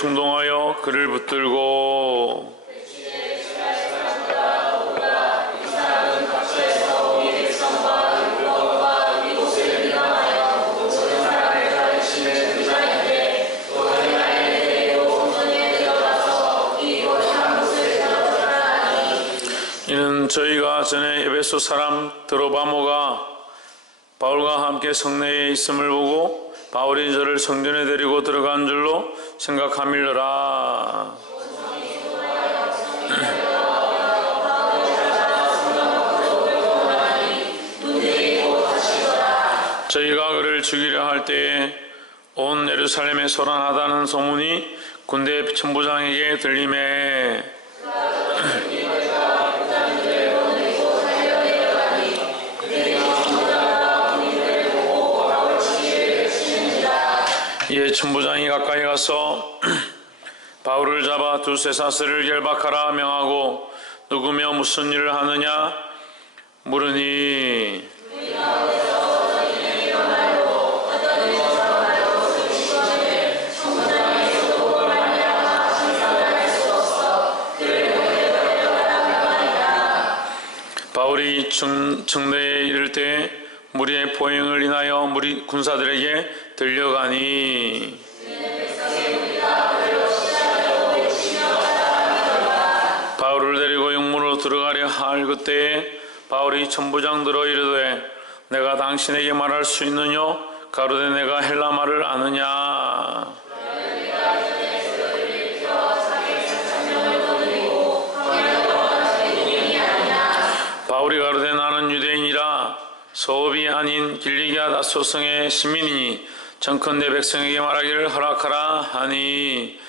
충동하여 그를 붙들고 이는 저희가 전에 에베소 사람 드로바모가 바울과 함께 성내에 있음을 보고 바울이 저를 성전에 데리고 들어간 줄로 생각함이러라. 저희가 그를 죽이려 할 때에 온 예루살렘에 소란하다는 소문이 군대 천부장에게 들리매 이에 천부장이 가까이 가서 바울을 잡아 두세 사슬을 결박하라 명하고 누구며 무슨 일을 하느냐 물으니 바울이 청내에 이를 때 무리의 포행을 인하여 무리 군사들에게 들려가니 바울을 데리고 영문으로 들어가려 할 그때에 바울이 천부장들어 이르되 내가 당신에게 말할 수 있느냐 가로되 내가 헬라 말을 아느냐 바울이 가로되 나는 유대인이라 서업이 아닌 길리기아 다소성의 시민이니 정컨대 백성에게 말하기를 허락하라 하니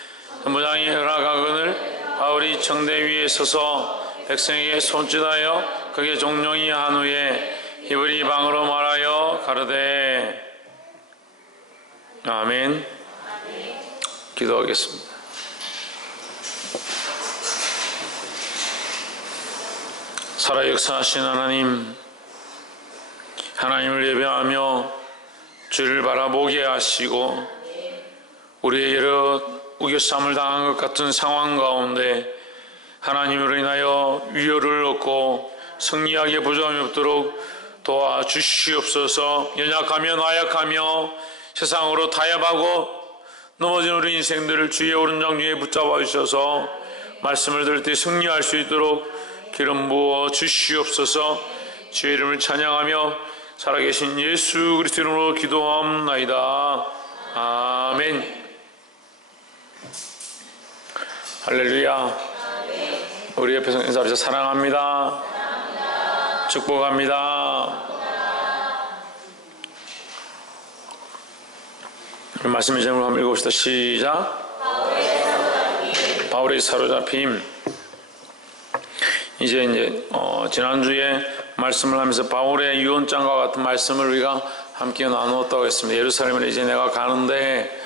천부장이 허락하거늘 바울이 청대 위에 서서 백성에게 손짓하여 그게 종용이 한 후에 히브리 방으로 말하여 가로되 아멘. 기도하겠습니다. 살아 역사하신 하나님, 하나님을 예배하며 주를 바라보게 하시고 우리의 여러 우겨쌈을 당한 것 같은 상황 가운데 하나님으로 인하여 위로를 얻고 승리하게 부족함이 없도록 도와주시옵소서. 연약하며 나약하며 세상으로 타협하고 넘어진 우리 인생들을 주의 오른쪽 위에 붙잡아 주셔서 말씀을 들을 때 승리할 수 있도록 기름 부어 주시옵소서. 주의 이름을 찬양하며 살아계신 예수 그리스도 이름으로 기도함나이다. 아멘. 할렐루야. 우리 옆에서 인사하면서 사랑합니다. 축복합니다. 말씀의 제목을 한번 읽어봅시다. 시작. 바울의 사로잡힘. 이제 지난주에 말씀을 하면서 바울의 유언장과 같은 말씀을 우리가 함께 나누었다고 했습니다. 예루살렘을 이제 내가 가는데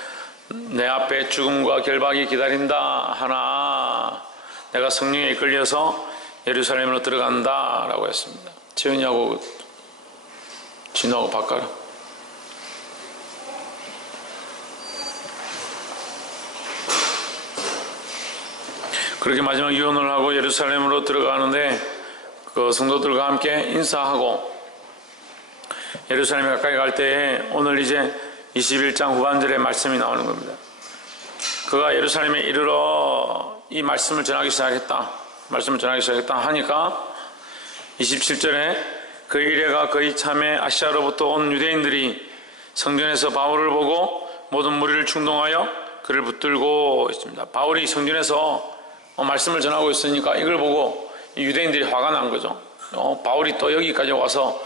내 앞에 죽음과 결박이 기다린다 하나 내가 성령에 이끌려서 예루살렘으로 들어간다 라고 했습니다. 지은이하고 진호하고 바꿔라. 그렇게 마지막 유언을 하고 예루살렘으로 들어가는데 그 성도들과 함께 인사하고 예루살렘에 가까이 갈 때에 오늘 이제 21장 후반절에 말씀이 나오는 겁니다. 그가 예루살렘에 이르러 이 말씀을 전하기 시작했다. 하니까 27절에 그 이래가 거의 참에 아시아로부터 온 유대인들이 성전에서 바울을 보고 모든 무리를 충동하여 그를 붙들고 있습니다. 바울이 성전에서 말씀을 전하고 있으니까 이걸 보고 유대인들이 화가 난 거죠. 바울이 또 여기까지 와서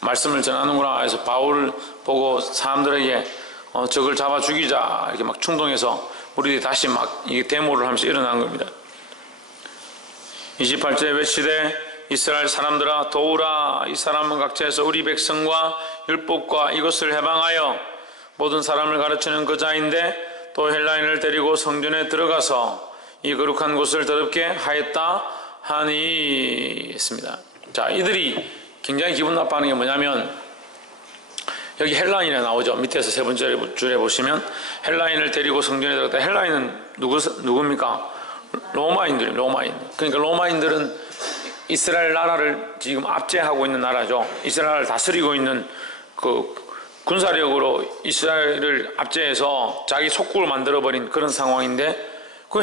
말씀을 전하는구나 해서 바울을 보고 사람들에게 적을 잡아 죽이자 이렇게 막 충동해서 우리들이 다시 막 이게 데모를 하면서 일어난 겁니다. 28절에 외치되 이스라엘 사람들아 도우라. 이 사람은 각처에서 우리 백성과 율법과 이것을 해방하여 모든 사람을 가르치는 그 자인데 또 헬라인을 데리고 성전에 들어가서 이 거룩한 곳을 더럽게 하였다 하니 했습니다. 자, 이들이 굉장히 기분 나빠하는 게 뭐냐면 여기 헬라인이 나오죠. 밑에서 세 번째 줄에 보시면 헬라인을 데리고 성전에 들어갔다. 헬라인은 누굽니까? 로마인들이에요. 로마인. 그러니까 로마인들은 이스라엘 나라를 지금 압제하고 있는 나라죠. 이스라엘을 다스리고 있는 그 군사력으로 이스라엘을 압제해서 자기 속국을 만들어버린 그런 상황인데, 그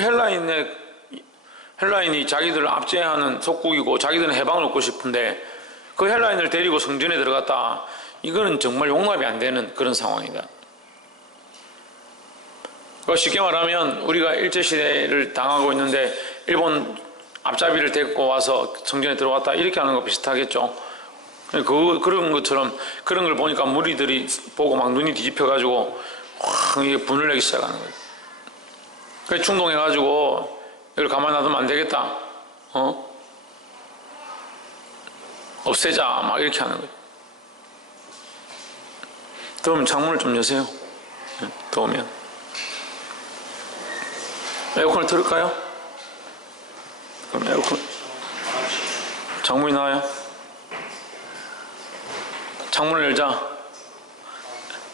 헬라인이 자기들을 압제하는 속국이고 자기들은 해방을 얻고 싶은데 그 헬라인을 데리고 성전에 들어갔다. 이거는 정말 용납이 안 되는 그런 상황이다. 쉽게 말하면 우리가 일제시대를 당하고 있는데 일본 앞잡이를 데리고 와서 성전에 들어왔다 이렇게 하는 거 비슷하겠죠. 그런 것처럼 그런 걸 보니까 무리들이 보고 막 눈이 뒤집혀가지고 확 이게 분을 내기 시작하는 거예요. 그래서 충동해가지고 이걸 가만 놔두면 안 되겠다. 없애자 막 이렇게 하는 거예요. 더우면 창문을 좀 여세요. 더우면. 에어컨을 틀을까요? 그럼 에어컨. 창문이 나와요? 창문을 열자.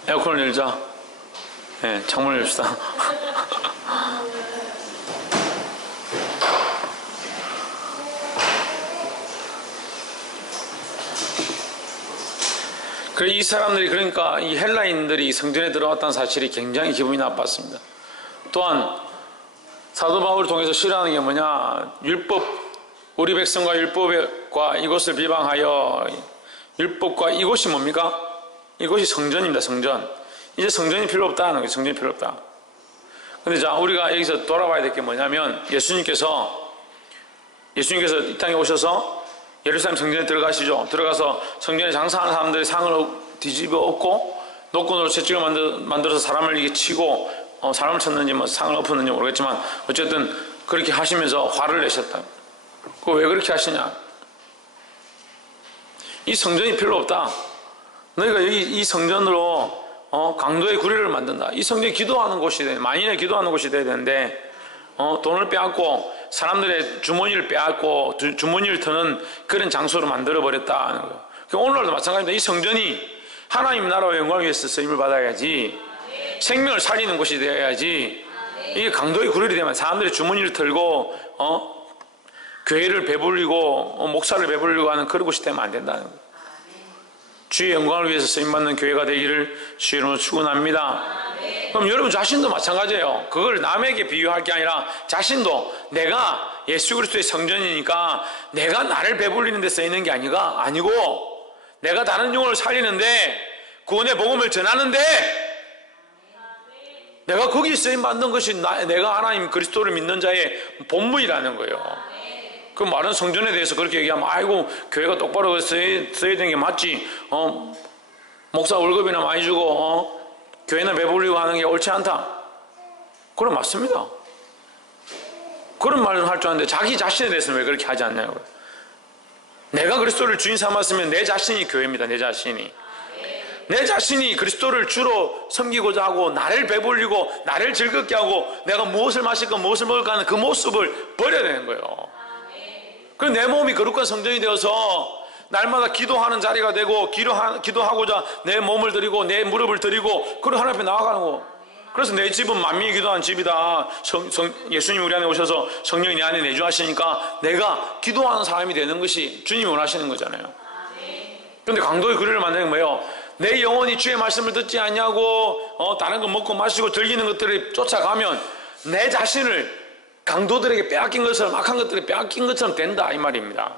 에어컨을 열자. 네, 창문을 엽시다. 이 사람들이, 그러니까 이 헬라인들이 성전에 들어왔다는 사실이 굉장히 기분이 나빴습니다. 또한 사도 바울을 통해서 싫어하는 게 뭐냐, 율법, 우리 백성과 율법과 이것을 비방하여, 율법과 이것이 뭡니까? 이것이 성전입니다. 성전. 이제 성전이 필요 없다는 거예요. 성전이 필요 없다. 근데 자, 우리가 여기서 돌아봐야 될 게 뭐냐면, 예수님께서 이 땅에 오셔서 예루살렘 성전에 들어가시죠. 들어가서 성전에 장사하는 사람들의 상을 뒤집어 엎고 노끈으로 채찍을 만들어서 사람을 이게 치고 사람을 쳤는지 뭐 상을 엎었는지 모르겠지만 어쨌든 그렇게 하시면서 화를 내셨다. 그거 왜 그렇게 하시냐? 이 성전이 필요 없다. 너희가 여기 이 성전으로 강도의 구례를 만든다. 이 성전이 기도하는 곳이 돼. 만인의 기도하는 곳이 돼야 되는데 돈을 빼앗고 사람들의 주머니를 빼앗고 주머니를 터는 그런 장소로 만들어버렸다는 거예요. 오늘날도 마찬가지입니다. 이 성전이 하나님 나라와 영광을 위해서 쓰임을 받아야지, 생명을 살리는 곳이 되어야지, 이게 강도의 구렬이 되면 사람들의 주머니를 털고 교회를 배불리고 목사를 배불리고 하는 그런 곳이 되면 안 된다는 거예요. 주의 영광을 위해서 쓰임받는 교회가 되기를 주의 이름으로 축원합니다. 그럼 여러분 자신도 마찬가지예요. 그걸 남에게 비유할 게 아니라 자신도 내가 예수 그리스도의 성전이니까 내가 나를 배불리는 데 쓰이는 게 아니고 내가 다른 영혼을 살리는데 구원의 복음을 전하는데 내가 거기 쓰임받는 것이 내가 하나님 그리스도를 믿는 자의 본분이라는 거예요. 그 말은 성전에 대해서 그렇게 얘기하면 아이고 교회가 똑바로 써야 되는 게 맞지, 목사 월급이나 많이 주고 교회는 배불리고 하는 게 옳지 않다. 그럼 맞습니다. 그런 말을 할 줄 아는데 자기 자신에 대해서는 왜 그렇게 하지 않냐고요. 내가 그리스도를 주인 삼았으면 내 자신이 교회입니다. 내 자신이 그리스도를 주로 섬기고자 하고 나를 배불리고 나를 즐겁게 하고 내가 무엇을 마실까 무엇을 먹을까 하는 그 모습을 버려야 되는 거예요. 그럼 내 몸이 거룩한 성전이 되어서 날마다 기도하는 자리가 되고 기도하고자 내 몸을 드리고 내 무릎을 드리고 그리고 하나님 앞에 나아가는 거. 그래서 내 집은 만민이 기도하는 집이다. 예수님이 우리 안에 오셔서 성령이 내 안에 내주하시니까 내가 기도하는 사람이 되는 것이 주님이 원하시는 거잖아요. 그런데 강도의 구례를 만드는 게 뭐예요? 내 영혼이 주의 말씀을 듣지 않냐고 다른 거 먹고 마시고 즐기는 것들을 쫓아가면 내 자신을 강도들에게 빼앗긴 것처럼 악한 것들에 빼앗긴 것처럼 된다 이 말입니다.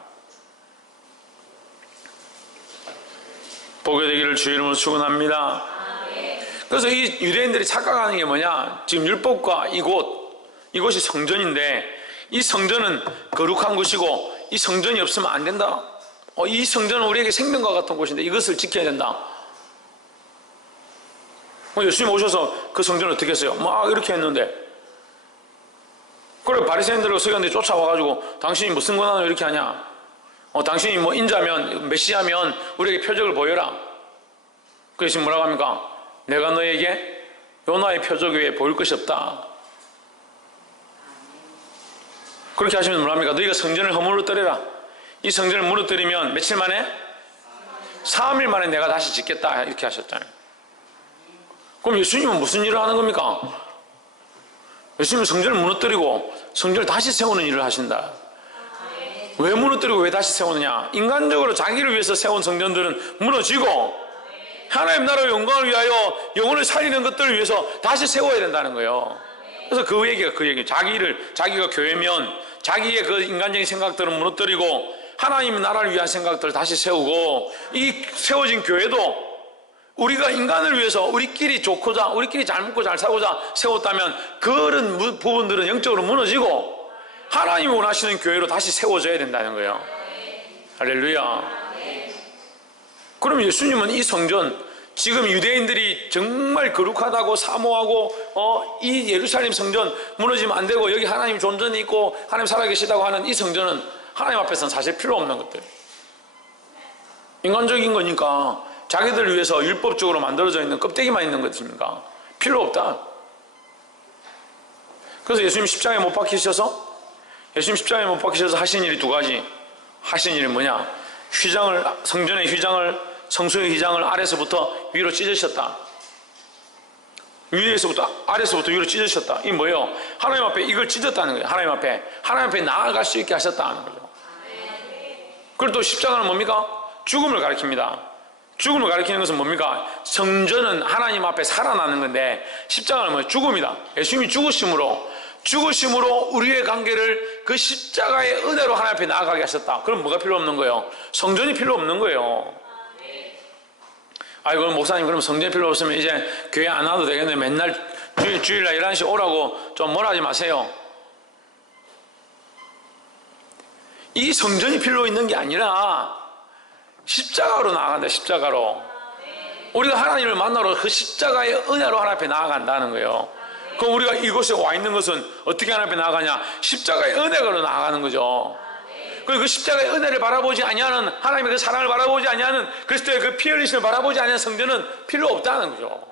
복이 되기를 주의 이름으로 축원합니다. 그래서 이 유대인들이 착각하는 게 뭐냐, 지금 율법과 이곳이 성전인데 이 성전은 거룩한 곳이고 이 성전이 없으면 안 된다. 이 성전은 우리에게 생명과 같은 곳인데 이것을 지켜야 된다. 예수님 오셔서 그 성전을 어떻게 했어요? 막 이렇게 했는데, 그래 바리새인들과 서기관들이 쫓아와가지고 당신이 무슨 권한으로 이렇게 하냐, 당신이 뭐 인자면 메시아면 우리에게 표적을 보여라. 그래서 뭐라고 합니까? 내가 너에게 요나의 표적 외에 보일 것이 없다. 그렇게 하시면 뭐랍니까? 너희가 성전을 허물어뜨려라. 이 성전을 무너뜨리면 며칠 만에? 3일 만에 내가 다시 짓겠다 이렇게 하셨잖아요. 그럼 예수님은 무슨 일을 하는 겁니까? 예수님은 성전을 무너뜨리고 성전을 다시 세우는 일을 하신다. 왜 무너뜨리고 왜 다시 세우느냐? 인간적으로 자기를 위해서 세운 성전들은 무너지고 하나님 나라의 영광을 위하여 영혼을 살리는 것들을 위해서 다시 세워야 된다는 거예요. 그래서 그 얘기가 그 얘기예요. 자기가 교회면 자기의 그 인간적인 생각들은 무너뜨리고 하나님 나라를 위한 생각들을 다시 세우고, 이 세워진 교회도 우리가 인간을 위해서 우리끼리 좋고자 우리끼리 잘 먹고 잘 살고자 세웠다면 그런 부분들은 영적으로 무너지고 하나님이 원하시는 교회로 다시 세워져야 된다는 거예요. 할렐루야. 그럼 예수님은 이 성전, 지금 유대인들이 정말 거룩하다고 사모하고 이 예루살렘 성전 무너지면 안 되고 여기 하나님 존전이 있고 하나님 살아계시다고 하는 이 성전은 하나님 앞에서는 사실 필요 없는 것들, 인간적인 거니까 자기들을 위해서 율법적으로 만들어져 있는 껍데기만 있는 것입니까? 필요 없다. 그래서 예수님 십자가에 못 박히셔서 하신 일이 두 가지. 하신 일이 뭐냐? 성전의 휘장을, 성소의 휘장을 아래서부터 위로 찢으셨다. 아래서부터 위로 찢으셨다. 이게 뭐예요? 하나님 앞에 이걸 찢었다는 거예요. 하나님 앞에 나아갈 수 있게 하셨다는 거죠. 그리고 또 십자가는 뭡니까? 죽음을 가리킵니다. 죽음을 가리키는 것은 뭡니까? 성전은 하나님 앞에 살아나는 건데 십자가는 뭐예요? 죽음이다. 예수님이 죽으심으로 우리의 관계를 그 십자가의 은혜로 하나님 앞에 나아가게 하셨다. 그럼 뭐가 필요 없는 거예요? 성전이 필요 없는 거예요. 그럼 목사님, 그럼 성전이 필요 없으면 이제 교회 안 와도 되겠네. 맨날 주일날 11시 오라고 좀 뭐라 하지 마세요. 이 성전이 필요 있는 게 아니라 십자가로 나아간다. 십자가로 우리가 하나님을 만나러 그 십자가의 은혜로 하나님 앞에 나아간다는 거예요. 그럼 우리가 이곳에 와 있는 것은 어떻게 하나님 앞에 나아가냐? 십자가의 은혜로 나아가는 거죠. 그리고 그 십자가의 은혜를 바라보지 아니하는, 하나님의 그 사랑을 바라보지 아니하는, 그리스도의 그 피 흘리심을 바라보지 아니하는 성전은 필요 없다는 거죠.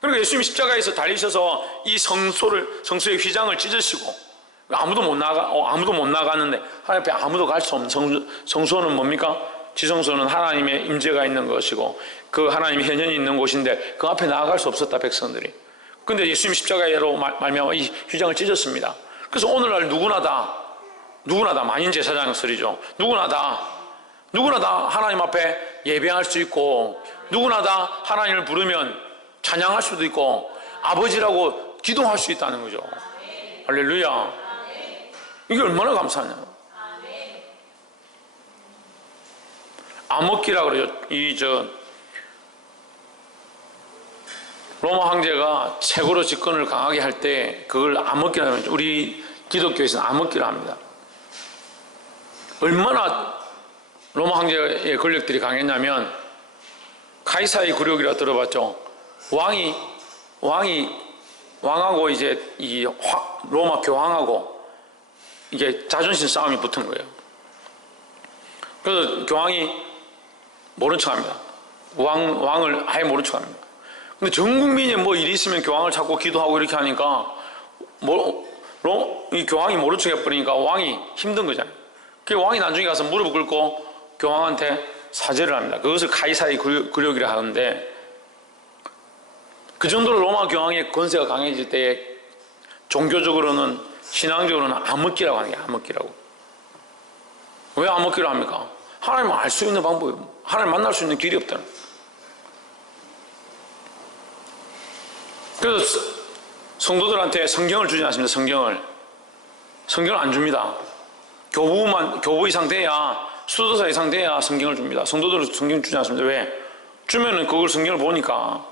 그러니까 예수님이 십자가에서 달리셔서 이 성소의 휘장을 찢으시고 아무도 못 나가는데 하나님 앞에 아무도 갈 수 없는 성소는 뭡니까? 지성소는 하나님의 임재가 있는 것이고 그 하나님의 현현이 있는 곳인데 그 앞에 나아갈 수 없었다, 백성들이. 근데 예수님 십자가로 말미암아 이 휘장을 찢었습니다. 그래서 오늘날 누구나 다 만인제사장 소리죠. 누구나 다 하나님 앞에 예배할 수 있고, 누구나 다 하나님을 부르면 찬양할 수도 있고 아버지라고 기도할 수 있다는 거죠. 할렐루야. 이게 얼마나 감사하냐. 암흑기라 그래요. 로마 황제가 최고로 집권을 강하게 할 때 그걸 암흑기라고 합니다. 우리 기독교에서는 암흑기라 합니다. 얼마나 로마 황제의 권력들이 강했냐면, 카이사의 굴욕이라 들어봤죠? 왕하고 이제 이 로마 교황하고 이게 자존심 싸움이 붙은 거예요. 그래서 교황이 모른 척 합니다. 왕을 아예 모른 척 합니다. 근데 전 국민이 뭐 일이 있으면 교황을 찾고 기도하고 이렇게 하니까 이 교황이 모른 척 해버리니까 왕이 힘든 거잖아요. 그 왕이 나중에 가서 무릎을 꿇고 교황한테 사죄를 합니다. 그것을 카이사의 굴욕이라 하는데, 그 정도로 로마 교황의 권세가 강해질 때에 종교적으로는, 신앙적으로는 암흑기라고 하는 게 암흑기라고. 왜 암흑기를 합니까? 하나님을 알 수 있는 방법이, 하나님 만날 수 있는 길이 없다는 거예요. 그래서 성도들한테 성경을 주지 않습니다. 성경을 안 줍니다. 교부 이상 돼야, 수도사 이상 돼야 성경을 줍니다. 성도들은 성경 주지 않습니다. 왜? 주면은 그걸 성경을 보니까.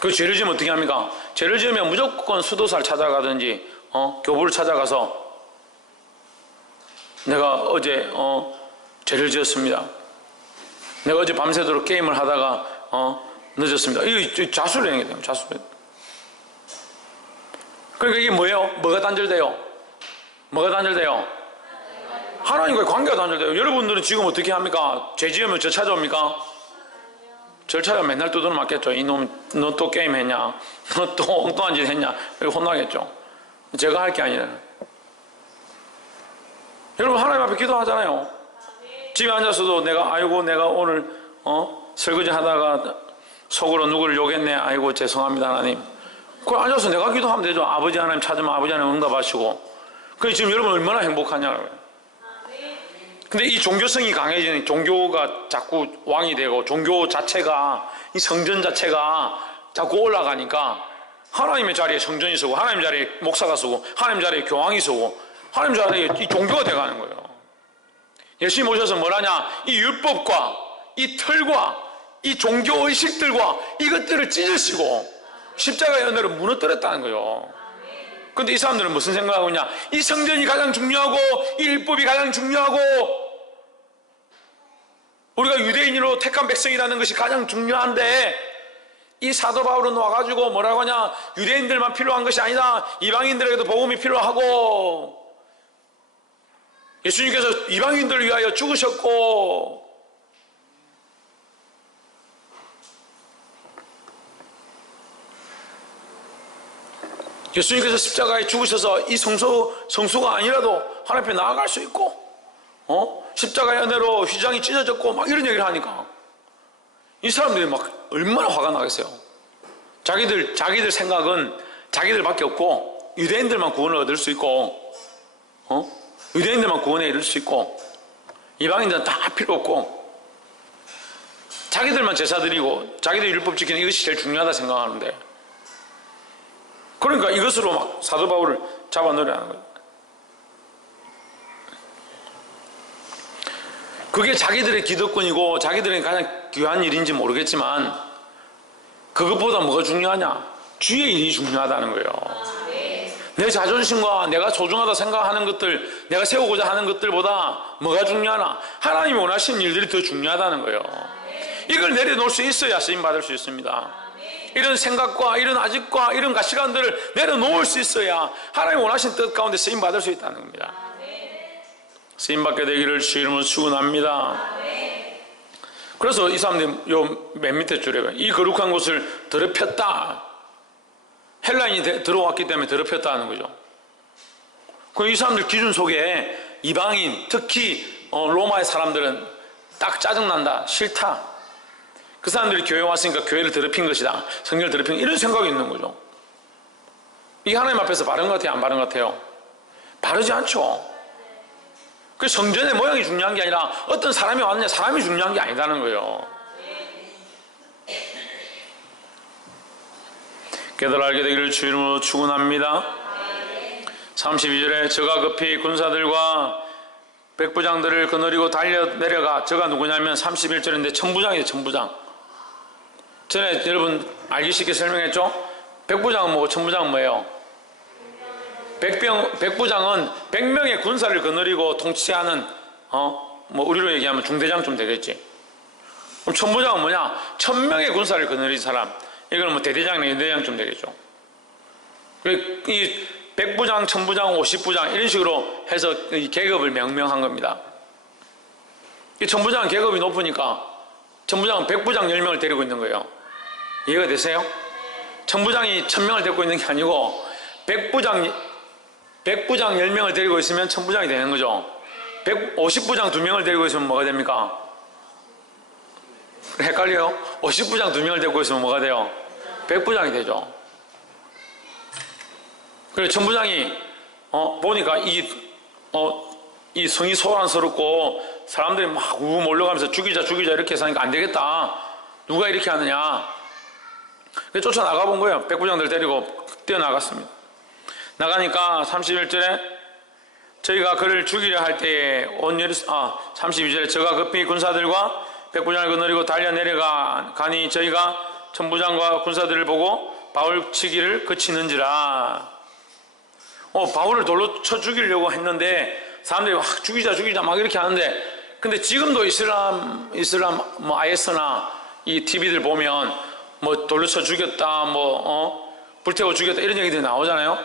그 죄를 지으면 어떻게 합니까? 죄를 지으면 무조건 수도사를 찾아가든지 교부를 찾아가서 내가 어제 죄를 지었습니다. 내가 어제 밤새도록 게임을 하다가 늦었습니다. 이거 자수를 해야 돼요. 자수를. 그러니까 이게 뭐예요? 뭐가 단절돼요? 하나님과의 관계가 단절돼요. 여러분들은 지금 어떻게 합니까? 죄 지으면 저 찾아옵니까? 저를 찾아 맨날 두드려 맞겠죠. 이놈, 너 또 게임 했냐? 너 또 엉뚱한 짓 했냐? 이렇게 혼나겠죠. 제가 할 게 아니라. 여러분, 하나님 앞에 기도하잖아요. 집에 앉아서도 내가 오늘 설거지 하다가 속으로 누구를 욕했네. 아이고 죄송합니다 하나님. 그걸 앉아서 내가 기도하면 되죠. 아버지 하나님 찾으면 아버지 하나님 응답하시고. 그게 지금 여러분 얼마나 행복하냐고요. 근데 이 종교성이 강해지는, 종교가 자꾸 왕이 되고 종교 자체가, 이 성전 자체가 자꾸 올라가니까 하나님의 자리에 성전이 서고 하나님 자리에 목사가 서고 하나님 자리에 교황이 서고 하나님 자리에 이 종교가 돼가는 거예요. 예수님 오셔서 뭐라냐? 이 율법과 이 틀과 이 종교 의식들과 이것들을 찢으시고 십자가의 은혜로 무너뜨렸다는 거예요. 근데 이 사람들은 무슨 생각하고 있냐? 이 성전이 가장 중요하고 이 율법이 가장 중요하고 우리가 유대인으로 택한 백성이라는 것이 가장 중요한데, 이 사도 바울은 와가지고 뭐라고 하냐? 유대인들만 필요한 것이 아니다. 이방인들에게도 복음이 필요하고 예수님께서 이방인들을 위하여 죽으셨고 예수님께서 십자가에 죽으셔서 이 성소가 아니라도 하나님 앞에 나아갈 수 있고, 십자가의 은혜로 휘장이 찢어졌고 막 이런 얘기를 하니까 이 사람들이 막 얼마나 화가 나겠어요. 자기들 생각은 자기들밖에 없고 유대인들만 구원을 얻을 수 있고, 유대인들만 구원에 이를 수 있고 이방인들은 다 필요 없고 자기들만 제사 드리고 자기들 율법 지키는 이것이 제일 중요하다 생각하는데, 그러니까 이것으로 막 사도 바울을 잡아넣으려는 거예요. 그게 자기들의 기득권이고 자기들의 가장 귀한 일인지 모르겠지만 그것보다 뭐가 중요하냐? 주의 일이 중요하다는 거예요. 내 자존심과 내가 소중하다 생각하는 것들, 내가 세우고자 하는 것들보다 뭐가 중요하나? 하나님이 원하시는 일들이 더 중요하다는 거예요. 이걸 내려놓을 수 있어야 쓰임받을 수 있습니다. 이런 생각과 이런 아집과 이런 가시관들을 내려놓을 수 있어야 하나님 원하시는 뜻 가운데 쓰임받을 수 있다는 겁니다. 쓰임받게 되기를 주 이름으로 축원합니다. 그래서 이 사람들이 요 맨 밑에 줄에 이 거룩한 곳을 더럽혔다. 헬라인이 들어왔기 때문에 더럽혔다는 거죠. 이 사람들 기준 속에 이방인, 특히 로마의 사람들은 딱 짜증난다, 싫다. 그 사람들이 교회에 왔으니까 교회를 더럽힌 것이다, 성경을 더럽힌 이런 생각이 있는 거죠. 이게 하나님 앞에서 바른 것 같아요, 안 바른 것 같아요? 바르지 않죠. 그 성전의 모양이 중요한 게 아니라 어떤 사람이 왔느냐, 사람이 중요한 게 아니다는 거예요. 깨달아 알게 되기를 주 이름으로 축원합니다. 32절에 저가 급히 군사들과 백부장들을 거느리고 달려 내려가. 저가 누구냐면 31절인데 천부장이에요. 천부장. 전에 여러분 알기 쉽게 설명했죠? 백부장은 뭐고 천부장은 뭐예요? 백부장은 100명의 군사를 거느리고 통치하는 뭐 우리로 얘기하면 중대장쯤 되겠지. 그럼 천부장은 뭐냐? 1000명의 군사를 거느린 사람. 이거는 뭐 대대장이나 연대장쯤 되겠죠. 이 백부장, 천부장, 50부장 이런 식으로 해서 이 계급을 명명한 겁니다. 이 천부장은 계급이 높으니까 천부장은 백부장 10명을 데리고 있는 거예요. 이해가 되세요? 천부장이 1000명을 데리고 있는 게 아니고 백부장 10명을 데리고 있으면 천부장이 되는 거죠. 50부장 2명을 데리고 있으면 뭐가 됩니까? 헷갈려요? 50부장 2명을 데리고 있으면 뭐가 돼요? 백부장이 되죠. 그래서 천부장이 보니까 이 성이 소란스럽고 사람들이 막 우우 몰려가면서 죽이자 이렇게 해서 하니까 안 되겠다. 누가 이렇게 하느냐. 그래서 쫓아나가 본 거예요. 백부장들 데리고 뛰어나갔습니다. 나가니까 31절에 저희가 그를 죽이려 할 때에 32절에 저가 급히 군사들과 백부장을 거느리고 달려 내려가니 저희가 천부장과 군사들을 보고 바울 치기를 그치는지라. 바울을 돌로 쳐 죽이려고 했는데 사람들이 막 죽이자 막 이렇게 하는데, 근데 지금도 이슬람 뭐 IS나 이 TV들 보면 뭐 돌로 쳐 죽였다, 불태워 죽였다 이런 얘기들이 나오잖아요.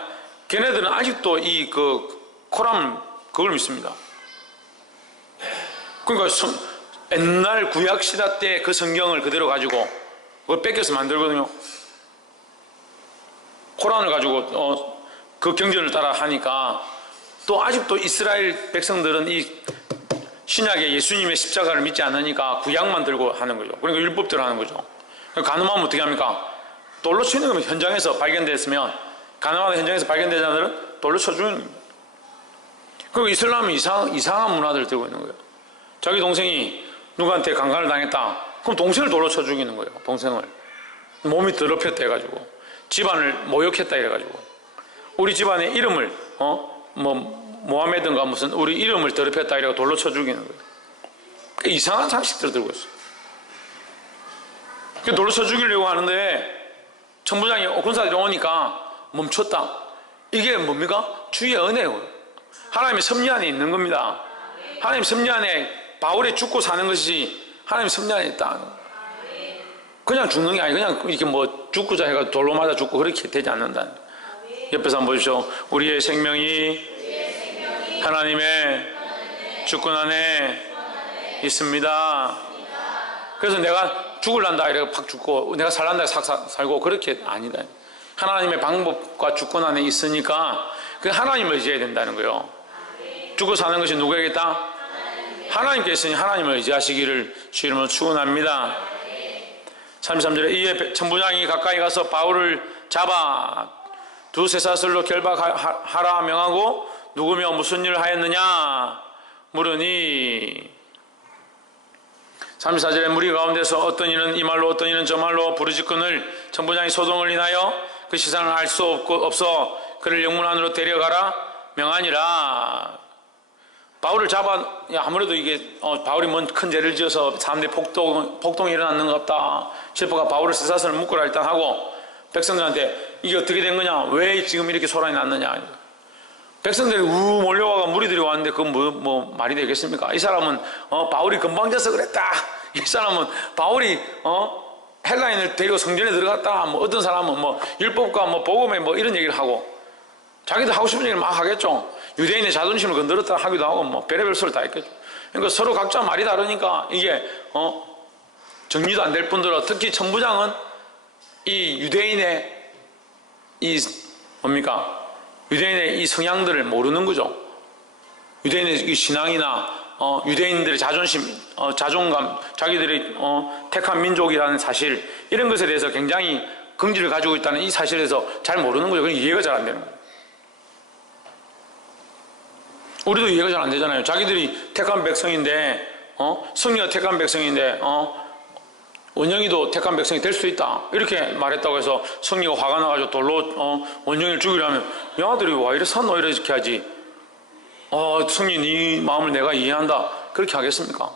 걔네들은 아직도 이 코란 그걸 믿습니다. 그러니까 옛날 구약 시대 때 그 성경을 그대로 가지고 그걸 뺏겨서 만들거든요. 코란을 가지고 그 경전을 따라 하니까 또 아직도 이스라엘 백성들은 이 신약의 예수님의 십자가를 믿지 않으니까 구약만 들고 하는 거죠. 그러니까 율법대로 하는 거죠. 간음하면 어떻게 합니까? 돌로 치는 거면 현장에서 발견됐으면, 간음하다 현장에서 발견된 자들은 돌로 쳐 죽이는 겁니다. 그리고 이슬람은 이상한 문화들을 들고 있는 거예요. 자기 동생이 누구한테 강간을 당했다. 그럼 동생을 돌로 쳐 죽이는 거예요. 동생을. 몸이 더럽혔다 해가지고. 집안을 모욕했다 이래가지고. 우리 집안의 이름을, 모하메드인가 무슨 우리 이름을 더럽혔다 이래가 돌로 쳐 죽이는 거예요. 이상한 상식들을 들고 있어요. 돌로 쳐 죽이려고 하는데, 천부장이 군사들이 오니까 멈췄다. 이게 뭡니까? 주의 은혜예요. 하나님의 섭리 안에 있는 겁니다. 하나님의 섭리 안에 바울이 죽고 사는 것이 하나님의 섭리 안에 있다. 그냥 죽는 게 아니고 그냥 이렇게 뭐 죽고자 해가 돌로 맞아 죽고 그렇게 되지 않는다. 옆에서 한번 보십시오. 우리의 생명이 하나님의 주권 안에 있습니다. 그래서 내가 죽을란다 이렇게 팍 죽고 내가 살란다 싹 살고 그렇게 아니다. 하나님의 방법과 주권 안에 있으니까 그 하나님을 의지해야 된다는 거예요. 죽고 사는 것이 누구에게다? 하나님께 있으니 하나님을 의지하시기를 주 이름으로 축원합니다. 33절에 이에 천부장이 가까이 가서 바울을 잡아 두세 사슬로 결박하라 명하고 누구며 무슨 일을 하였느냐 물으니 34절에 무리 가운데서 어떤 이는 이 말로 어떤 이는 저 말로 부르짖거늘 천부장이 소동을 인하여 그 시상을 알 수 없어 그를 영문 안으로 데려가라 명하니라. 바울을 잡아 아무래도 이게 바울이 뭔 큰 죄를 지어서 사람들이 폭동이 일어났는 것 같다. 실버가 바울을 쇠사슬을 묶으라 일단 하고 백성들한테 이게 어떻게 된 거냐, 왜 지금 이렇게 소란이 났느냐. 백성들이 몰려와가 무리들이 왔는데 그건 뭐 말이 되겠습니까? 이 사람은 바울이 건방져서 그랬다. 이 사람은 바울이 헬라인을 데리고 성전에 들어갔다. 뭐 어떤 사람은 뭐 율법과 뭐 복음에 뭐 이런 얘기를 하고 자기들 하고 싶은 얘기를 막 하겠죠. 유대인의 자존심을 건드렸다 하기도 하고 뭐 별의별 소리를 다 했겠죠. 그러니까 서로 각자 말이 다르니까 이게 정리도 안 될 뿐더러 특히 천부장은 이 유대인의 이 뭡니까? 유대인의 이 성향들을 모르는 거죠. 유대인의 이 신앙이나 유대인들의 자존심, 자존감, 자기들이 택한 민족이라는 사실 이런 것에 대해서 굉장히 긍지를 가지고 있다는 이 사실에서 잘 모르는 거죠. 그러니까 이해가 잘 안 되는 거예요. 우리도 이해가 잘 안 되잖아요. 자기들이 택한 백성인데 승리가 택한 백성인데 원영이도 택한 백성이 될 수 있다 이렇게 말했다고 해서 승리가 화가 나가지고 돌로 원영이를 죽이려면 영아들이 와 이래 산 오히려 이렇게 하지 승리 네 마음을 내가 이해한다 그렇게 하겠습니까?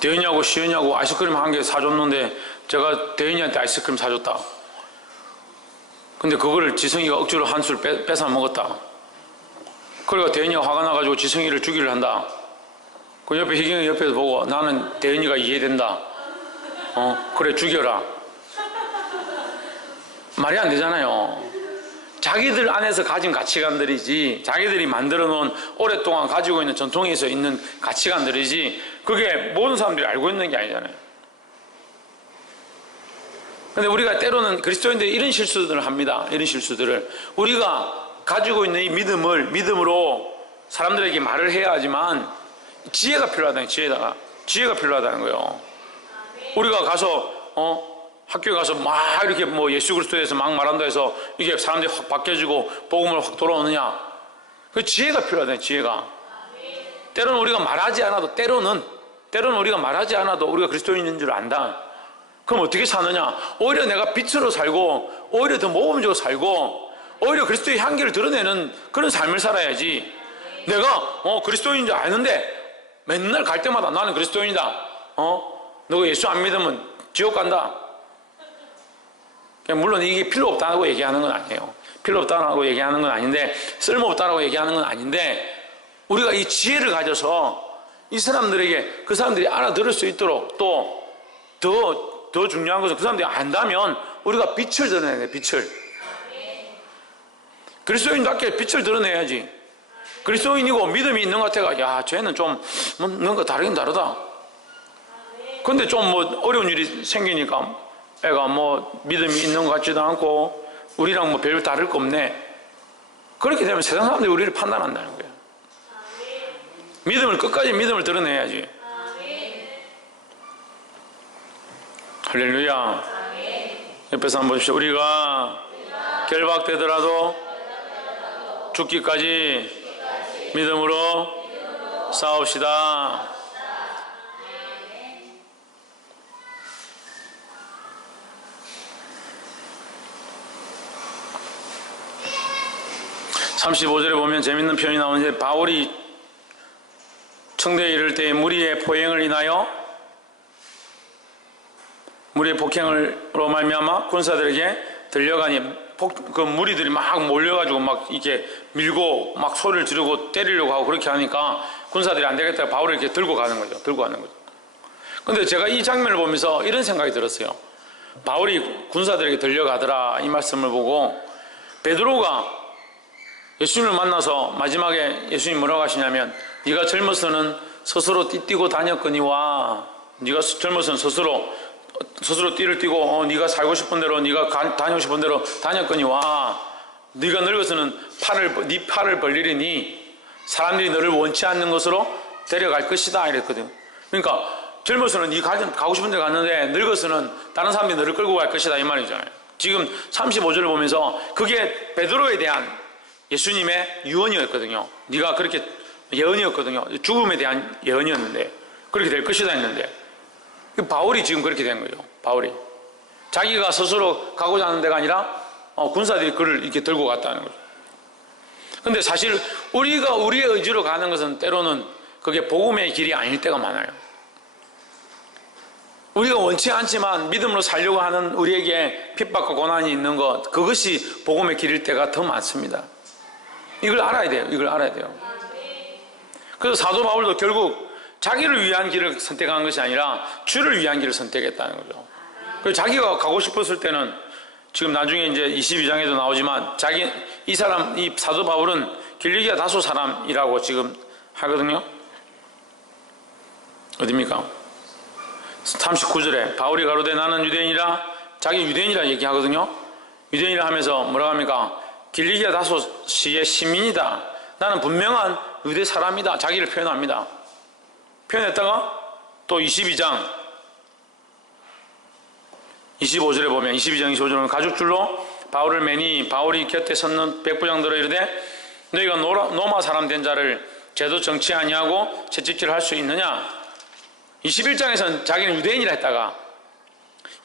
대현이하고 시현이하고 아이스크림 한 개 사줬는데 제가 대현이한테 아이스크림 사줬다. 근데 그거를 지성이가 억지로 한 술 뺏어 먹었다. 그러니까 대현이가 화가 나가지고 지성이를 죽이려 한다. 그 옆에 희경이 옆에서 보고 나는 대현이가 이해된다. 그래 죽여라. 말이 안 되잖아요. 자기들 안에서 가진 가치관들이지 자기들이 만들어 놓은 오랫동안 가지고 있는 전통에서 있는 가치관들이지 그게 모든 사람들이 알고 있는 게 아니잖아요. 근데 우리가 때로는 그리스도인들이 이런 실수들을 합니다. 이런 실수들을 우리가 가지고 있는 이 믿음으로 사람들에게 말을 해야 하지만 지혜가 필요하다는 지혜가 필요하다는 거예요. 우리가 가서 학교에 가서 막 이렇게 뭐 예수 그리스도에 대해서 막 말한다 해서 이게 사람들이 확 바뀌어지고 복음을 확 돌아오느냐 그 지혜가 필요하다는 지혜가. 때로는 우리가 말하지 않아도 때로는 우리가 말하지 않아도 우리가 그리스도인인 줄 안다. 그럼 어떻게 사느냐? 오히려 내가 빛으로 살고 오히려 더 모범적으로 살고 오히려 그리스도의 향기를 드러내는 그런 삶을 살아야지. 내가 그리스도인인 줄 아는데 맨날 갈 때마다 나는 그리스도인이다. 너가 예수 안 믿으면 지옥 간다. 물론 이게 필요 없다고 얘기하는 건 아니에요. 필요 없다고 얘기하는 건 아닌데 쓸모없다고 얘기하는 건 아닌데 우리가 이 지혜를 가져서 이 사람들에게 그 사람들이 알아들을 수 있도록 또 더 중요한 것은 그 사람들이 안다면 우리가 빛을 드러내야 돼. 빛을. 그리스도인답게 빛을 드러내야지. 그리스도인이고 믿음이 있는 것 같아가 야 쟤는 좀 뭔가 다르긴 다르다. 근데 좀 뭐 어려운 일이 생기니까 애가 뭐 믿음이 있는 것 같지도 않고 우리랑 뭐 별 다를 거 없네. 그렇게 되면 세상 사람들이 우리를 판단한다는 거예요. 믿음을 끝까지 믿음을 드러내야지. 할렐루야. 옆에서 한번 보십시오. 우리가 결박되더라도 죽기까지 믿음으로 싸웁시다. (35절에) 보면 재밌는 표현이 나오는데, 바울이 청대에 이를 때에 무리의 포행을 인하여, 무리의 폭행으로 말미암아 군사들에게 들려가니, 그 무리들이 막 몰려가지고 막 이렇게 밀고 막 소리를 지르고 때리려고 하고 그렇게 하니까 군사들이 안 되겠다 바울을 이렇게 들고 가는 거죠. 근데 제가 이 장면을 보면서 이런 생각이 들었어요. 바울이 군사들에게 들려가더라 이 말씀을 보고, 베드로가 예수님을 만나서 마지막에 예수님 뭐라고 하시냐면, 네가 젊어서는 스스로 띠뛰고 다녔거니와, 네가 젊어서는 스스로 띠를 띠고 네가 살고 싶은 대로 네가 다니고 싶은 대로 다녔거니와, 네가 늙어서는 네 팔을 벌리리니 사람들이 너를 원치 않는 것으로 데려갈 것이다 이랬거든요. 그러니까 젊어서는 네 가고 싶은 데 갔는데 늙어서는 다른 사람들이 너를 끌고 갈 것이다 이 말이잖아요. 지금 35절을 보면서 그게 베드로에 대한 예수님의 유언이었거든요. 네가 그렇게 예언이었거든요. 죽음에 대한 예언이었는데 그렇게 될 것이다 했는데, 바울이 지금 그렇게 된 거예요. 바울이 자기가 스스로 가고자 하는 데가 아니라 군사들이 그를 이렇게 들고 갔다는 거죠. 근데 사실 우리가 우리의 의지로 가는 것은 때로는 그게 복음의 길이 아닐 때가 많아요. 우리가 원치 않지만 믿음으로 살려고 하는 우리에게 핍박과 고난이 있는 것, 그것이 복음의 길일 때가 더 많습니다. 이걸 알아야 돼요. 그래서 사도 바울도 결국 자기를 위한 길을 선택한 것이 아니라 주를 위한 길을 선택했다는 거죠. 그래서 자기가 가고 싶었을 때는, 지금 나중에 이제 22장에도 나오지만, 이 사도 바울은 길리기아 다소 사람이라고 지금 하거든요. 어딥니까? 39절에 바울이 가로되 나는 유대인이라, 자기 유대인이라 얘기하거든요. 유대인이라 하면서 뭐라고 합니까? 길리기아 다소시의 시민이다. 나는 분명한 유대 사람이다. 자기를 표현합니다. 표현했다가 또 22장 25절에 보면, 22장 25절은 가죽줄로 바울을 매니 바울이 곁에 섰는 백부장들어 이르되 너희가 로마 사람 된 자를 죄도 정치 아니하고 채찍질 할 수 있느냐. 21장에서는 자기는 유대인이라 했다가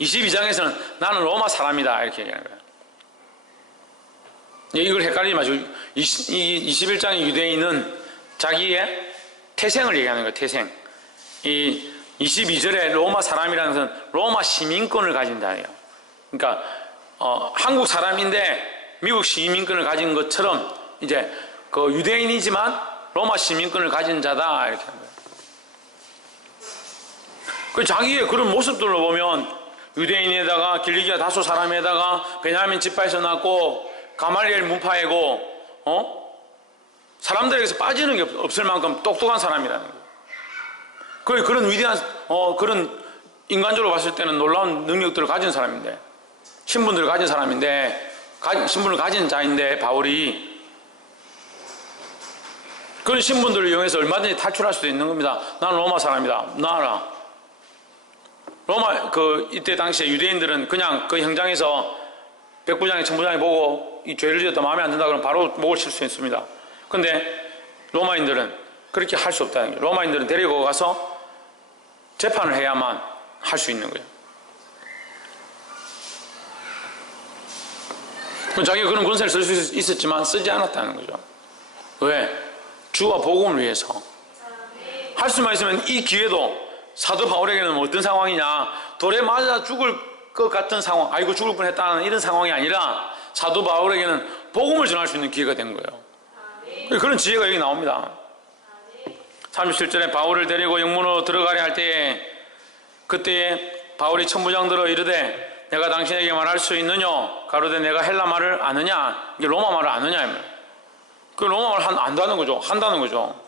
22장에서는 나는 로마 사람이다 이렇게 얘기하는 거예요. 이걸 헷갈리지 마시고, 21장의 유대인은 자기의 태생을 얘기하는 거예요. 태생. 이 22절에 로마 사람이라는 것은 로마 시민권을 가진 자예요. 그러니까 한국 사람인데 미국 시민권을 가진 것처럼 이제 그 유대인이지만 로마 시민권을 가진 자다 이렇게 하는 거예요. 그 자기의 그런 모습들로 보면 유대인에다가 길리기아 다소 사람에다가 베냐민 지파에서 났고 가말리엘 문파이고 사람들에게서 빠지는 게 없을 만큼 똑똑한 사람이라는 거예요. 그런 위대한 그런 인간적으로 봤을 때는 놀라운 능력들을 가진 사람인데, 신분들을 가진 사람인데, 신분을 가진 자인데, 바울이 그런 신분들을 이용해서 얼마든지 탈출할 수도 있는 겁니다. 나는 로마 사람이다. 나와라. 이때 당시에 유대인들은 그냥 그 현장에서 백부장이 천부장이 보고 이 죄를 지었다 마음에 안 든다 그러면 바로 목을 칠 수 있습니다. 근데 로마인들은 그렇게 할 수 없다는 거예요. 로마인들은 데리고 가서 재판을 해야만 할 수 있는 거예요. 자기가 그런 권세를 쓸 수 있었지만 쓰지 않았다는 거죠. 왜? 주와 복음을 위해서. 할 수만 있으면 이 기회도 사도 바울에게는 어떤 상황이냐, 돌에 맞아 죽을 것 같은 상황, 아이고 죽을 뻔했다는 이런 상황이 아니라 사도 바울에게는 복음을 전할 수 있는 기회가 된 거예요. 그런 지혜가 여기 나옵니다. 37절에 바울을 데리고 영문으로 들어가려 할 때에, 그때에 바울이 천부장들어 이르되 내가 당신에게 말할 수 있느냐. 가로되 내가 헬라 말을 아느냐. 이게 로마 말을 아느냐. 그 로마 말을 안다는 거죠. 한다는 거죠.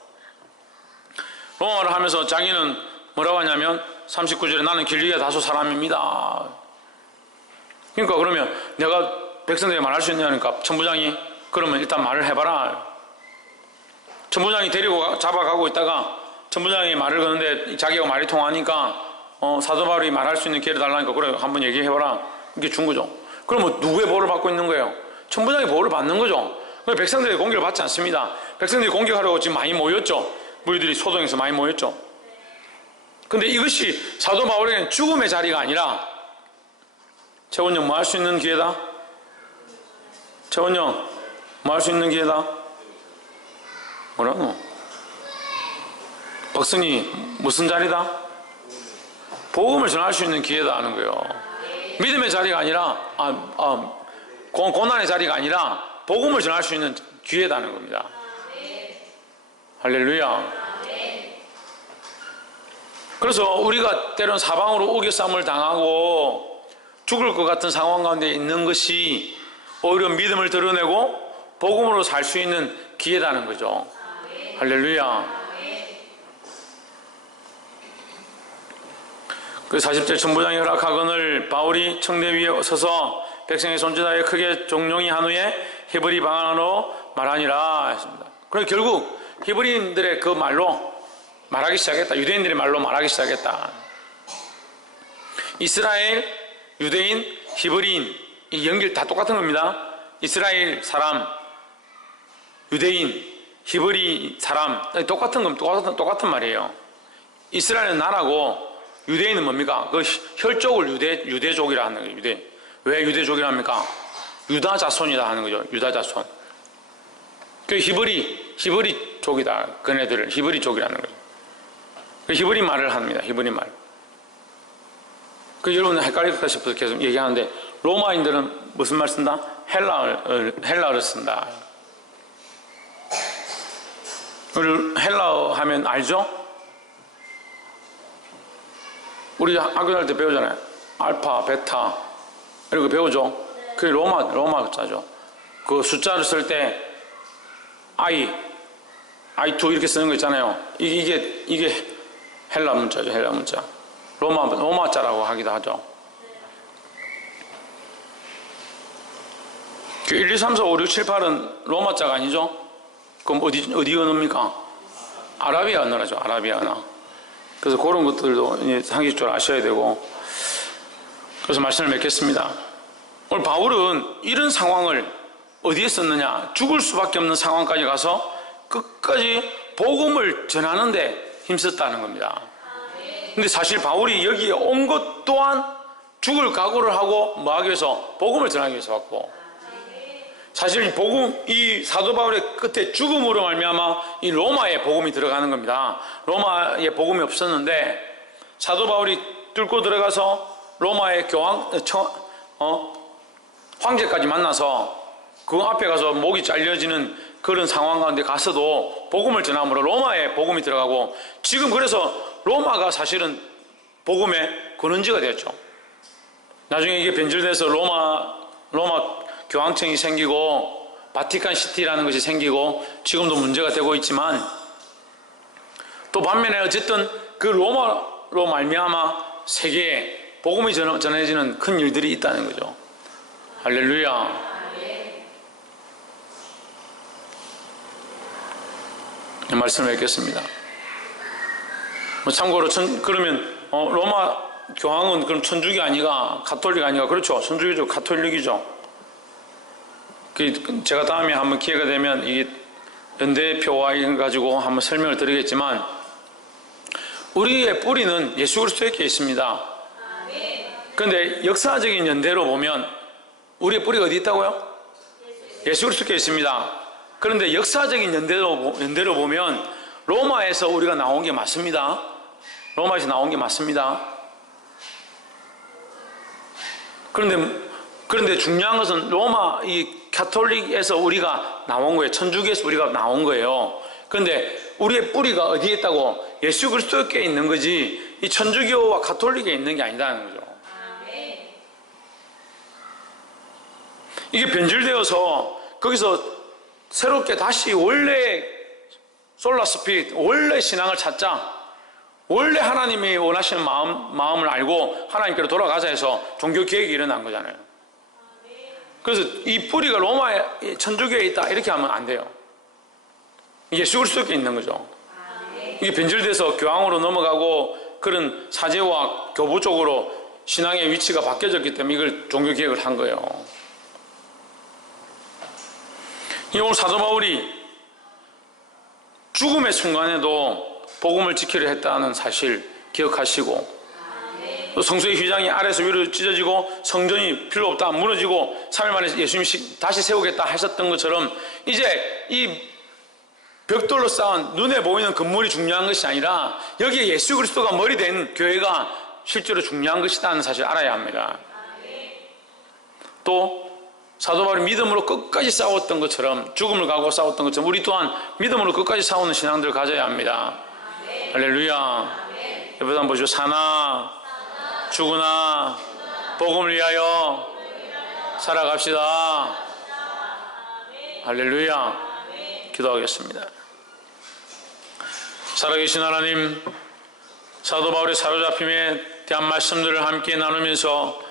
로마 말을 하면서 자기는 뭐라고 하냐면 39절에 나는 길리기아 다소 사람입니다. 그러니까 그러면 내가 백성들에게 말할 수 있냐니까 천부장이 그러면 일단 말을 해봐라. 천부장이 데리고 잡아가고 있다가 천부장이 말을 거는데 자기가 말이 통하니까 사도 바울이 말할 수 있는 기회를 달라니까 그래 한번 얘기해봐라 이렇게 준 거죠. 그럼 누구의 보호를 받고 있는 거예요? 천부장의 보호를 받는 거죠. 백성들의 공격을 받지 않습니다. 백성들이 공격하려고 지금 많이 모였죠. 무리들이 소동에서 많이 모였죠. 근데 이것이 사도 바울에게는 죽음의 자리가 아니라 최원영 뭐 할 수 있는 기회다? 최원영 뭐 할 수 있는 기회다? 뭐라고? 박승희 무슨 자리다? 복음을 전할 수 있는 기회다 하는 거예요. 믿음의 자리가 아니라 고난의 자리가 아니라 복음을 전할 수 있는 기회다는 겁니다. 할렐루야. 그래서 우리가 때론 사방으로 우겨쌈을 당하고 죽을 것 같은 상황 가운데 있는 것이 오히려 믿음을 드러내고 복음으로 살 수 있는 기회다는 거죠. 할렐루야. 그 40절 천부장이 허락하거늘 바울이 청대 위에 서서 백성의 손짓하여 크게 종용이 한 후에 히브리 방언으로 말하니라 했습니다. 그래서 결국 히브리인들의 그 말로 말하기 시작했다. 유대인들의 말로 말하기 시작했다. 이스라엘, 유대인, 히브리인 이 연결 다 똑같은 겁니다. 이스라엘 사람, 유대인, 히브리 사람 똑같은 겁니다. 똑같은 말이에요. 이스라엘은 나라고 유대인은 뭡니까? 그 혈족을 유대족이라 하는 거예요. 유대. 왜 유대족이라 합니까? 유다 자손이다 하는 거죠. 유다 자손. 그 히브리 족이다. 그네들을 히브리 족이라는 거죠. 그 히브리 말을 합니다. 히브리 말. 그 여러분 헷갈릴까 싶어서 계속 얘기하는데 로마인들은 무슨 말 쓴다? 헬라어를 쓴다. 헬라어 하면 알죠? 우리 학교 다닐 때 배우잖아요. 알파, 베타 이런 거 배우죠. 그게 로마 글자죠. 그 숫자를 쓸 때 I2 이렇게 쓰는 거 있잖아요. 이게 헬라 문자죠. 헬라 문자. 로마자라고 하기도 하죠. 1, 2, 3, 4, 5, 6, 7, 8은 로마자가 아니죠? 그럼 어디 언어입니까? 아라비아 언어라죠. 아라비아 언어. 그래서 그런 것들도 상식적으로 아셔야 되고. 그래서 말씀을 맺겠습니다. 오늘 바울은 이런 상황을 어디에 썼느냐? 죽을 수밖에 없는 상황까지 가서 끝까지 복음을 전하는데 힘썼다는 겁니다. 근데 사실 바울이 여기에 온 것 또한 죽을 각오를 하고 뭐하기 위해서? 복음을 전하기 위해서 왔고, 사실 이 사도 바울의 끝에 죽음으로 말미암아 이 로마에 복음이 들어가는 겁니다. 로마에 복음이 없었는데 사도 바울이 뚫고 들어가서 로마의 황제까지 만나서 그 앞에 가서 목이 잘려지는 그런 상황 가운데 가서도 복음을 전함으로 로마에 복음이 들어가고, 지금 그래서 로마가 사실은 복음의 근원지가 되었죠. 나중에 이게 변질돼서 로마 교황청이 생기고 바티칸 시티라는 것이 생기고 지금도 문제가 되고 있지만, 또 반면에 어쨌든 그 로마로 말미암아 세계에 복음이 전해지는 큰 일들이 있다는 거죠. 할렐루야. 말씀을 뵙겠습니다. 참고로 그러면 로마 교황은 그럼 천주교 아니가? 가톨릭 아니가? 그렇죠. 천주교죠. 가톨릭이죠. 제가 다음에 한번 기회가 되면 이 연대표와 이걸 가지고 한번 설명을 드리겠지만, 우리의 뿌리는 예수 그리스도에게 있습니다. 그런데 역사적인 연대로 보면 우리의 뿌리가 어디 있다고요? 예수 그리스도께 있습니다. 그런데 역사적인 연대로 보면 로마에서 우리가 나온 게 맞습니다. 로마에서 나온 게 맞습니다. 그런데 중요한 것은 로마 이 가톨릭에서 우리가 나온 거예요. 천주교에서 우리가 나온 거예요. 그런데 우리의 뿌리가 어디에 있다고? 예수 그리스도께 있는 거지 이 천주교와 가톨릭에 있는 게 아니다는 거죠. 이게 변질되어서 거기서 새롭게 다시 원래 솔라 스피릿, 원래 신앙을 찾자, 원래 하나님이 원하시는 마음을 알고 하나님께로 돌아가자 해서 종교 개혁이 일어난 거잖아요. 그래서 이 뿌리가 로마의 천주교에 있다 이렇게 하면 안 돼요. 예수 그리스도께 있는 거죠. 이게 변질돼서 교황으로 넘어가고 그런 사제와 교부 쪽으로 신앙의 위치가 바뀌어졌기 때문에 이걸 종교개혁을 한 거예요. 이 오늘 사도 바울이 죽음의 순간에도 복음을 지키려 했다는 사실 기억하시고, 또 성소의 휘장이 아래에서 위로 찢어지고 성전이 필요 없다 무너지고 3일 만에 예수님이 다시 세우겠다 하셨던 것처럼 이제 이 벽돌로 쌓은 눈에 보이는 건물이 중요한 것이 아니라 여기에 예수 그리스도가 머리 된 교회가 실제로 중요한 것이라는 사실을 알아야 합니다. 또 사도 바울이 믿음으로 끝까지 싸웠던 것처럼, 죽음을 각오하고 싸웠던 것처럼 우리 또한 믿음으로 끝까지 싸우는 신앙들을 가져야 합니다. 할렐루야. 옆에서 한번 보시죠. 사나 죽으나 복음을 위하여 살아갑시다. 할렐루야. 기도하겠습니다. 살아계신 하나님, 사도 바울의 사로잡힘에 대한 말씀들을 함께 나누면서